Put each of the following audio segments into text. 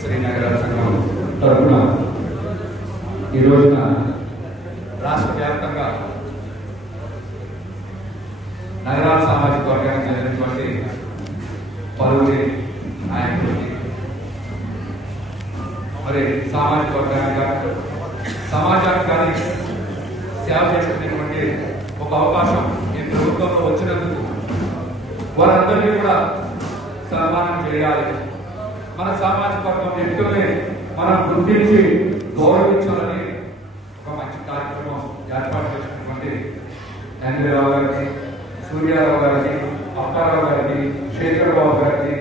శ్రీనగర సంఘం తరఫున ఈ రోజున రాష్ట్ర వ్యాప్తంగా నగరాల సామాజిక వర్గానికి చెందినటువంటి పలువురి నాయకులకి మరి సామాజిక వర్గానికి సమాజానికి కానీ సేవ చేసుకునేటువంటి ఒక అవకాశం ఈ ప్రభుత్వంలో వచ్చినందుకు వారందరినీ కూడా సన్మానం చేయాలి. మన సామాజిక వర్గం వ్యక్తుల్ని మనం గుర్తించి గౌరవించాలని ఒక మంచి కార్యక్రమం ఏర్పాటు చేసినటువంటి ఎన్వీరావు గారికి సూర్యారావు గారికి అప్పారావు గారికి శేఖరరావు గారికి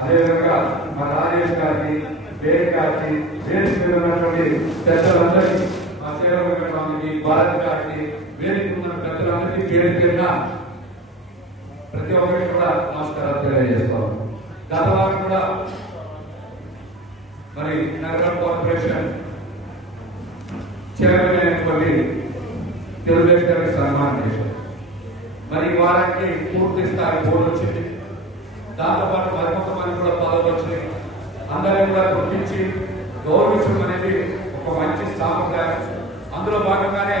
అదేవిధంగా మన రాజేష్ గారిని వేరే గారికి వేదిక మీద ఉన్నటువంటి పెద్దలందరికీ మా స్వామికి భారత్ గారికి పేరు పేరున ప్రతి ఒక్కరికి కూడా నమస్కారాలు తెలియజేస్తాం. గత వారం కూడా మరి నగరం కార్పొరేషన్ చైర్మన్ అయినటువంటి తెలుగుదేశం గారికి సన్మానం చేశారు. మరి ఈ వారానికి పూర్తి స్థాయి బోర్డు వచ్చింది. దాంతో పాటు మరికొంతమంది కూడా పదవులు వచ్చినాయి అందరినీ కూడా గుర్తించి గౌరవించడం అనేది ఒక మంచి సాంప్రదాయం. అందులో భాగంగానే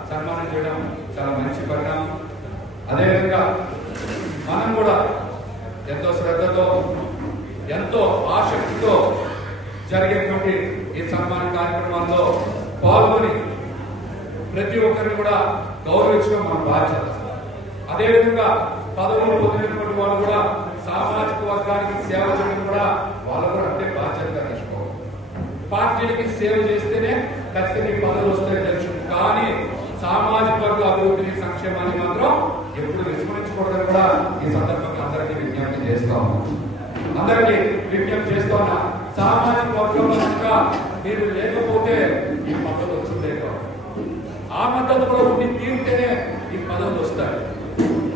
జరిగేటువంటి ఈ సన్మాన కార్యక్రమాల్లో పాల్గొని ప్రతి ఒక్కరిని కూడా గౌరవించడం మన బాధ్యత. అదేవిధంగా పదవులు పొందినటువంటి వాళ్ళు కూడా సామాజిక వర్గానికి సేవ చేయడం కూడా వాళ్ళు కూడా అంటే బాధ్యతగా తీసుకోవాలి. పార్టీలకి సేవ చేస్తేనే ఖచ్చితంగా ఈ పదవులు వస్తాయని తెలుసు. కానీ సామాజిక వర్గ అభివృద్ధిని సంక్షేమాన్ని మాత్రం ఎప్పుడు విస్మరించకూడదని కూడా ఈ సందర్భంగా అందరికీ విజ్ఞప్తి చేస్తాము అందరికీ విజ్ఞప్తి చేస్తున్నా సామాజిక వర్గంలో కనుక మీరు లేకపోతే ఈ మద్దతు వచ్చిందే కాదు. ఆ మద్దతు కూడా ఉండి తీరితేనే ఈ పదవులు వస్తాయి.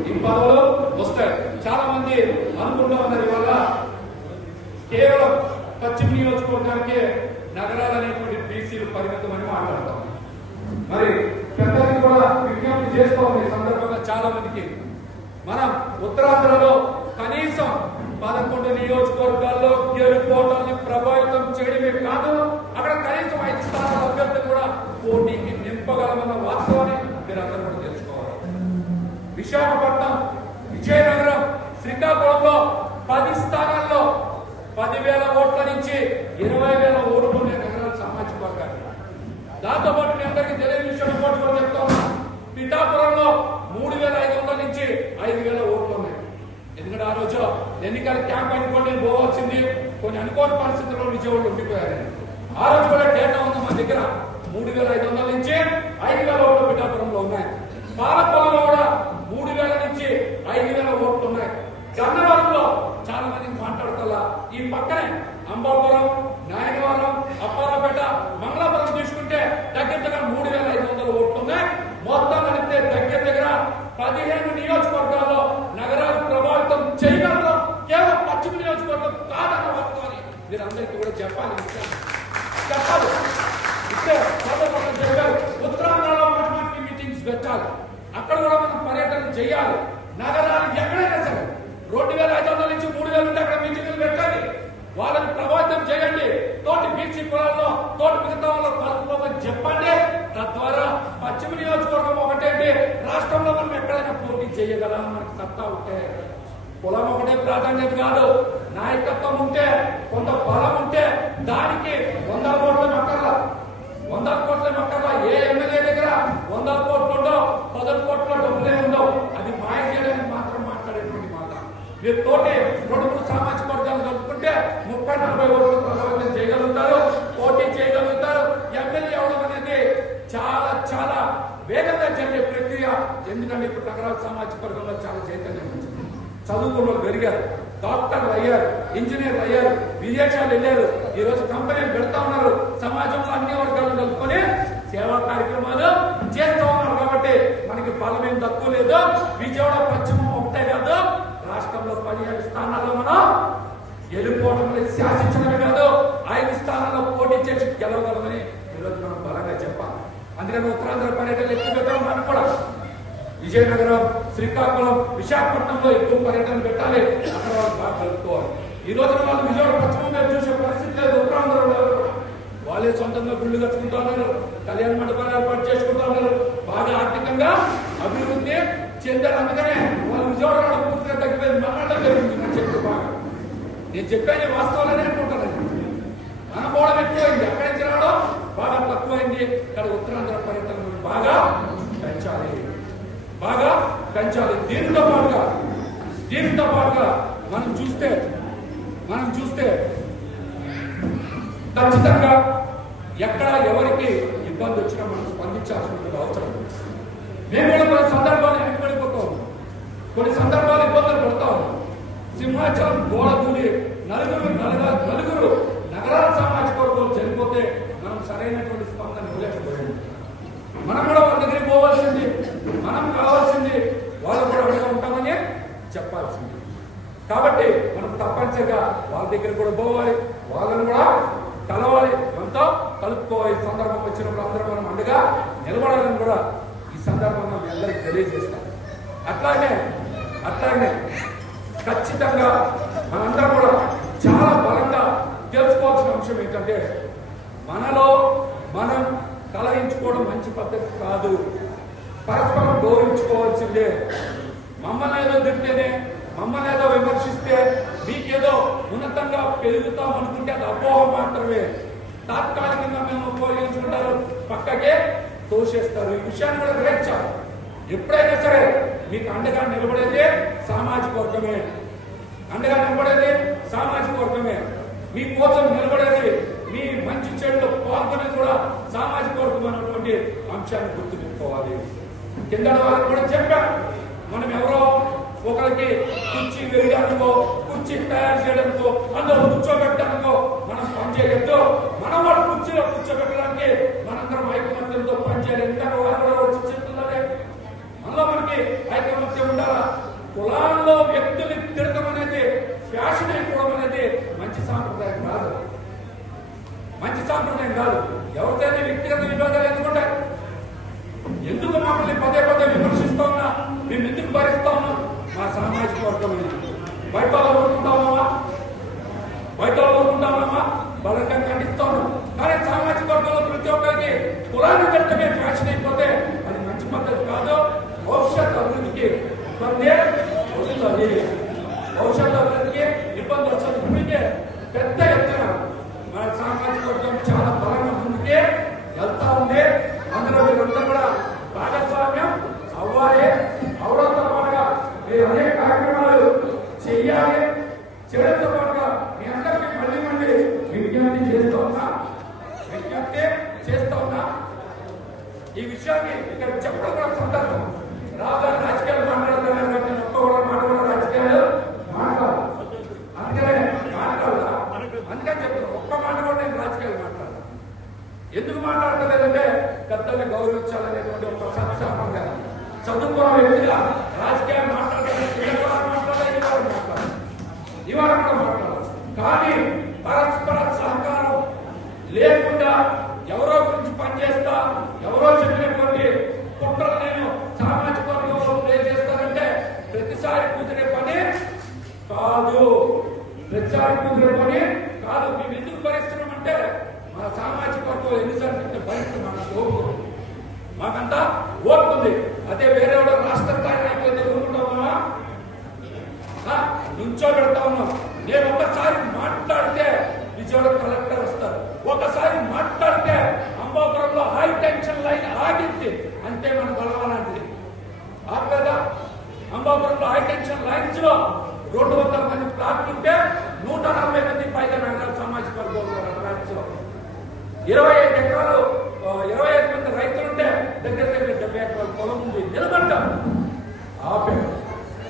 ఈ పదవులు వస్తాయి. చాలా మంది అనుకుంటూ ఉన్నారు ఇవాళ కేవలం పశ్చిమ నియోజకవర్గానికి నగరాలు అనేటువంటి బీసీలు పరిమితం అని మాట్లాడతాం. మరి పెద్దలకి కూడా విజ్ఞప్తి చేస్తాం సందర్భంగా చాలా మందికి మనం ఉత్తరాంధ్రలో కనీసం పదకొండు నియోజకవర్గాలు కాదు అక్కడ కనీసం ఐదు స్థానాల అభ్యర్థి కూడా పోటీకి నింపగలమన్న వాస్తవాన్ని మీరు అందరూ కూడా తెలుసుకోవాలి. విశాఖపట్నం విజయనగరం శ్రీకాకుళంలో పది స్థానాల్లో పదివేల ఓట్ల నుంచి ఇరవై వేల ఓట్లు ఎన్నికల క్యాంప్ అనుకోండి నేను పోవాల్సింది కొన్ని అనుకోని పరిస్థితుల్లో విజయవాడలో ఉండిపోయారు. ఆ రోజు కూడా డేటా ఉంది మా దగ్గర. మూడు వేల ఐదు వందల నుంచి ఐదు వేల ఓట్లు పిఠాపురంలో ఉన్నాయి. పాలకొల్లలో కూడా మూడు వేల నుంచి ఐదు వేల ఓట్లు ఉన్నాయి. గన్నవరంలో చాలా మంది మాట్లాడతల్లా ఈ పక్కనే అంబాపురం నాయనవరం అప్పారాపేట మంగళాపురం తీసుకుంటే దగ్గర దగ్గర మూడు వేల ఐదు వందల ఓట్లు ఉన్నాయి మొత్తం కలిపితే దగ్గర దగ్గర పదిహేను నియోజకవర్గాల్లో నగరాలు ప్రభావితం చేయగలరు కేవలం పశ్చిమ నియోజకవర్గం కాదన్న వాస్తవాన్ని మీరందరికీ కూడా చెప్పాలి ఈ విషయాన్ని. చెప్పాలి ఇస్తే చంద్రబాబు చెప్పారు ఉత్తరాంధ్రలో మంచి మంచి మీటింగ్స్ పెట్టాలి అక్కడ కూడా మనం పర్యటన చేయాలి. నగరానికి ఎక్కడైనా సరే రెండు వేల ఐదు వందల నుంచి మూడు వేల ఉంటే అక్కడ మీటింగ్లు పెట్టాలి. వాళ్ళని ప్రభావితం చేయండి. తోటి బీసీ కులాల్లో తోటి మిగతా వాళ్ళ కలుపుకోమని చెప్పండి. తద్వారా పశ్చిమ నియోజకవర్గం ఒకటేంటి రాష్ట్రంలో మనం ఎక్కడైనా పోటీ చేయగలం. మనకి సత్తా ఉంటే కులం ఒకటే ప్రాధాన్యత కాదు. నాయకత్వం ఉంటే మీరు తోటి రెండు మూడు సామాజిక వర్గాలు కలుపుకుంటే ముప్పై నలభై ఓట్లు ప్రభావితం చేయగలుగుతారు పోటీ చేయగలుగుతారు. ఎమ్మెల్యే అవడం అనేది చాలా చాలా వేగంగా జరిగే ప్రక్రియ. ఎందుకంటే ఇప్పుడు నగరాల సామాజిక వర్గంలో చాలా చైతన్యం ఉంది. చదువుకున్న పెరిగారు డాక్టర్లు అయ్యారు ఇంజనీర్లు అయ్యారు విదేశాలు వెళ్ళారు. ఈ రోజు కంపెనీలు పెడతా ఉన్నారు. సమాజంలో అన్ని వర్గాలను కలుపుకొని సేవా కార్యక్రమాలు చేస్తూ ఉన్నారు. కాబట్టి మనకి బలమేం తక్కువ లేదు. విజయవాడ పశ్చిమ పదిహేడు స్థానాల్లో మనం గెలుపోవడం శాసించడమే కాదు ఐదు స్థానాల్లో పోటీ చేసి గెలవగలమని ఈరోజు మనం బలంగా చెప్పాలి. అందుకని ఉత్తరాంధ్ర పర్యటన ఎక్కువ పెట్టాం మనం కూడా. విజయనగరం శ్రీకాకుళం విశాఖపట్నంలో ఎక్కువ పర్యటన పెట్టాలి. అక్కడ వాళ్ళు బాగా కలుపుకోవాలి. ఈ రోజున వాళ్ళు విజయవాడ పశ్చిమ చూసే పరిస్థితి లేదు ఉత్తరాంధ్రలో వాళ్ళే సొంతంగా గుళ్ళు కట్టుకుంటా ఉన్నారు కళ్యాణ మండపాలు ఏర్పాటు చేసుకుంటా ఉన్నారు. బాగా ఆర్థికంగా అభివృద్ధి చెందారు అందుకనే వాళ్ళు విజయవాడ రావడం పూర్తిగా తగ్గిపోయింది మనాళ్ళ పెరుగుతుంది నేను చెప్పి బాగా. నేను చెప్పేది వాస్తవాలనే అనుకుంటాను. అనుకోవడం ఎక్కువైంది. అక్కడి నుంచి రావడం బాగా తక్కువైంది. ఇక్కడ ఉత్తరాంధ్ర పర్యటన బాగా పెంచాలి. బాగా పెంచాలి. దీనితో పాటుగా దీనితో పాటుగా మనం చూస్తే మనం చూస్తే ఖచ్చితంగా ఎక్కడ ఎవరికి ఇబ్బంది వచ్చినా మనం స్పందించాల్సిన అవసరం మేము కూడా కొన్ని సందర్భాలు కొన్ని సందర్భాలు ఇబ్బందులు పడతాం సింహాచలం గోడ నలుగురు నలుగురు నలుగురు నగరాల సామాజిక వర్గం చనిపోతే మనం సరైనటువంటి స్పందన ఇవ్వలేకపోయాం. మనం కూడా వాళ్ళ దగ్గరికి పోవాల్సింది మనం కావాల్సింది వాళ్ళు కూడా అండగా ఉంటామని చెప్పాల్సింది. కాబట్టి మనం తప్పనిసరిగా వాళ్ళ దగ్గర కూడా పోవాలి వాళ్ళని కూడా కలవాలి మనతో కలుపుకోవాలి. ఈ సందర్భం వచ్చినప్పుడు అందరూ మనం అండగా నిలబడాలని కూడా ఈ సందర్భంగా మీ అందరికి తెలియజేస్తాం. అట్లాగే అట్లాగే ఖచ్చితంగా మనందరం కూడా చాలా బలంగా తెలుసుకోవాల్సిన అంశం ఏంటంటే మనలో మనం కలహించుకోవడం మంచి పద్ధతి కాదు. పరస్పరం గౌరవించుకోవాల్సిందే మమ్మల్ని ఏదో తింటేనే మమ్మల్ని ఏదో విమర్శిస్తే మీకేదో ఉన్నతంగా పెరుగుతాం అనుకుంటే అది అపోహ మాత్రమే. తాత్కాలికంగా మేము ఉపయోగించుకుంటారు పక్కకే తోసేస్తారు. ఈ విషయాన్ని కూడా గ్రహించాలి. ఎప్పుడైనా సరే మీకు అండగా నిలబడేది సామాజిక వర్గమే. అండగా నిలబడేది సామాజిక వర్గమే. మీ కోసం నిలబడేది మీ మంచి చెడులో పాల్గొనేది కూడా సామాజిక వర్గం అనేటువంటి అంశాన్ని గుర్తుపెట్టుకోవాలి కింద వాళ్ళకి కూడా చెప్పాను మనం ఎవరో ఒకరికి కుర్చీ వేయడానికో కుర్చీ తయారు చేయడానికో అందరూ కూర్చోబెట్టడానికో మనం పనిచేయడంతో మనం వాళ్ళ కుర్చీలో కూర్చోబెట్టడానికి మనందరం ఐకమత్యంతో పనిచేయాలి ఎందుకంటే వారు కూడా వచ్చి చెప్తున్నారే మనలో ఐకమత్యం ఉండాలా? కులాల్లో వ్యక్తుల్ని తిరగడం అనేది ఫ్యాషన్ అయిపోవడం అనేది మంచి సాంప్రదాయం కాదు. మంచి సాంప్రదాయం కాదు. ఎవరితోనే వ్యక్తిగత విభేదాలు ఎందుకుంటాయి? ఎందుకు మమ్మల్ని పదే పదే విమర్శిస్తా ఉన్నా? మేము ఎందుకు భరిస్తా ఉన్నాం? మా సామాజిక వర్గం ఇది బయట వాళ్ళు ఊరుకుంటామా బయట ఊరుకుంటామా బలంగా ఖండిస్తా ఉన్నాం కానీ సామాజిక వర్గంలో ప్రతి ఒక్కరికి కులాన్ని పెట్టమే ఫ్యాషన్ అయిపోతే అది మంచి పద్ధతి కాదు భవిష్యత్ అభివృద్ధికి ఇబ్బంది వస్తుంది భవిష్యత్ అభివృద్ధికి ఇబ్బంది వస్తుంది ఇప్పటికే పెద్ద ఎత్తున మన సామాజిక వర్గం చాలా బలంగా ముందుకే వెళ్తా ఉంది అందులో మీరంతా కూడా భాగస్వామ్యం అవ్వాలి అవడంతో పాటుగా మీరు అనేక కార్యక్రమాలు చెయ్యాలి చేయడంతో పాటుగా మీ అందరికీ మళ్ళీ మళ్ళీ విజ్ఞప్తి చేస్తూ ఉన్నా విజ్ఞప్తి చేస్తూ ఉన్నా ఈ విషయాన్ని ఇక్కడ చెప్పడం కూడా సందర్భం రాబోయే రాజకీయాలు మాట్లాడతాను కాబట్టి నేను ఒక్క కూడా మాట కూడా రాజకీయాలు మాట్లాడాలి అందుకనే మాట్లాడాలా అందుకని చెప్తాను ఒక్క మాట కూడా నేను రాజకీయాలు మాట్లాడాలి ఎందుకు మాట్లాడలేదంటే పెద్దల్ని గౌరవించాలనేటువంటి ఒక సత్సాంప్రదాయం చదువుకున్న వ్యక్తిగా రాజకీయాలు మాట్లాడాలి మాట్లాడాలి ఇవాళ మాట్లాడాలి ఇవాళ కూడా మాట్లాడాలి కానీ పరస్పర సహకారం లేకుండా ఎవరో గురించి పనిచేస్తా ఎవరో చెప్పినటువంటి కుట్రలు నేను సామాజిక వర్గంలో ప్లే చేస్తానంటే ప్రతిసారి కుదిరే పని కాదు ప్రతిసారి కుదిరే పని కాదు మేము ఎందుకు భరిస్తున్నామంటే మా సామాజిక వర్గం ఎన్నిసార్లు చెప్తే భరిస్తున్నాం ఓపు మాకంతా ఓపుతుంది అదే వేరే వాడు రాష్ట్ర స్థాయి నాయకులతో ఊరుకుంటామా ఆ, కూర్చోబెడతా ఉన్నాం. నేను ఒకసారి మాట్లాడితే విజయవాడ కలెక్టర్ వస్తారు. ఒకసారి మాట్లాడితే అంబాపురంలో హై టెన్షన్ లైన్ ఆగింది. అంతే మన బలవలాంటిది ఆపేదా అంబాపురంలో హై టెన్షన్ లైన్స్లో రెండు వందల మంది ప్లాట్లు ఉంటే నూట నలభై మంది పైగా నగరాలు సామాజిక వర్గం ప్లాట్స్లో. ఇరవై ఐదు ఎకరాలు ఇరవై ఐదు మంది రైతులుంటే దగ్గర దగ్గర డెబ్బై ఎకరాల పొలం ఉంది. నిలబడ్డాం. ఆపే.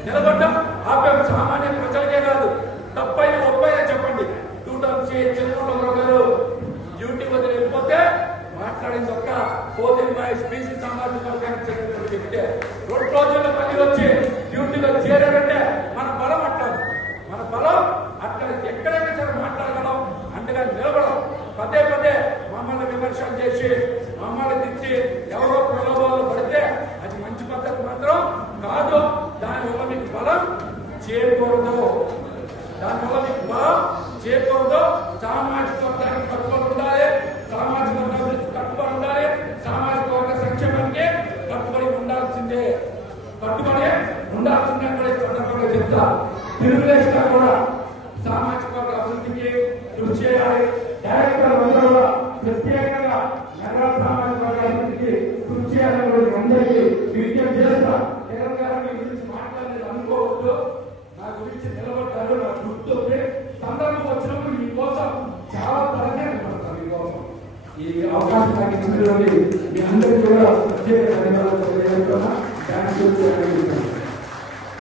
నిలబడ్డాం. ఆపేం. సామాన్య ప్రజలకే కాదు తప్పైన ఒప్పైనా చెప్పండి టూ టౌన్ చంద్రబాబు గారు డ్యూటీ వదిలి వెళ్ళిపోతే మాట్లాడింది ఒక్క పోతే బీసీ సామాజిక వర్గానికి చెందిన చెప్తే రెండు రోజుల్లో పని వచ్చి డ్యూటీలో చేరారంటే మన బలం అట్టాలి మన బలం అక్కడ ఎక్కడైనా సరే మాట్లాడగలం అండగా నిలబడం పదే పదే మమ్మల్ని విమర్శలు చేసి మమ్మల్ని తెచ్చి ఎవరో ప్రలోభాలు పడితే అది మంచి పద్ధతి మాత్రం కాదు. దానివల్ల మీకు బలం చేకూడదు దానివల్ల మీకు బలం చేకూడదు సామాజిక వర్గానికి తక్కువ ఉండాలి. సామాజిక వర్గానికి తక్కువ ఉండాలి. సామాజిక వర్గ సంక్షేమానికి కట్టుబడి ఉండాల్సిందే. కట్టుబడి ఉండాల్సిందే కూడా సందర్భంగా చెప్తా. తెలుగుదేశం కూడా సామాజిక వర్గ అభివృద్ధికి కృషి చేయాలి. డైరెక్టర్ అందరూ కూడా ప్రత్యేకంగా నగర సామాజిక వర్గ అభివృద్ధికి కృషి చేయాలని కూడా అందరికీ విజ్ఞప్తి చేస్తా. జగన్ గారు మీ గురించి మాట్లాడలేదు అనుకోవద్దు. నా గురించి నిలబడి మీ అందరికీ కూడా ప్రత్యేక ధన్యవాదాలు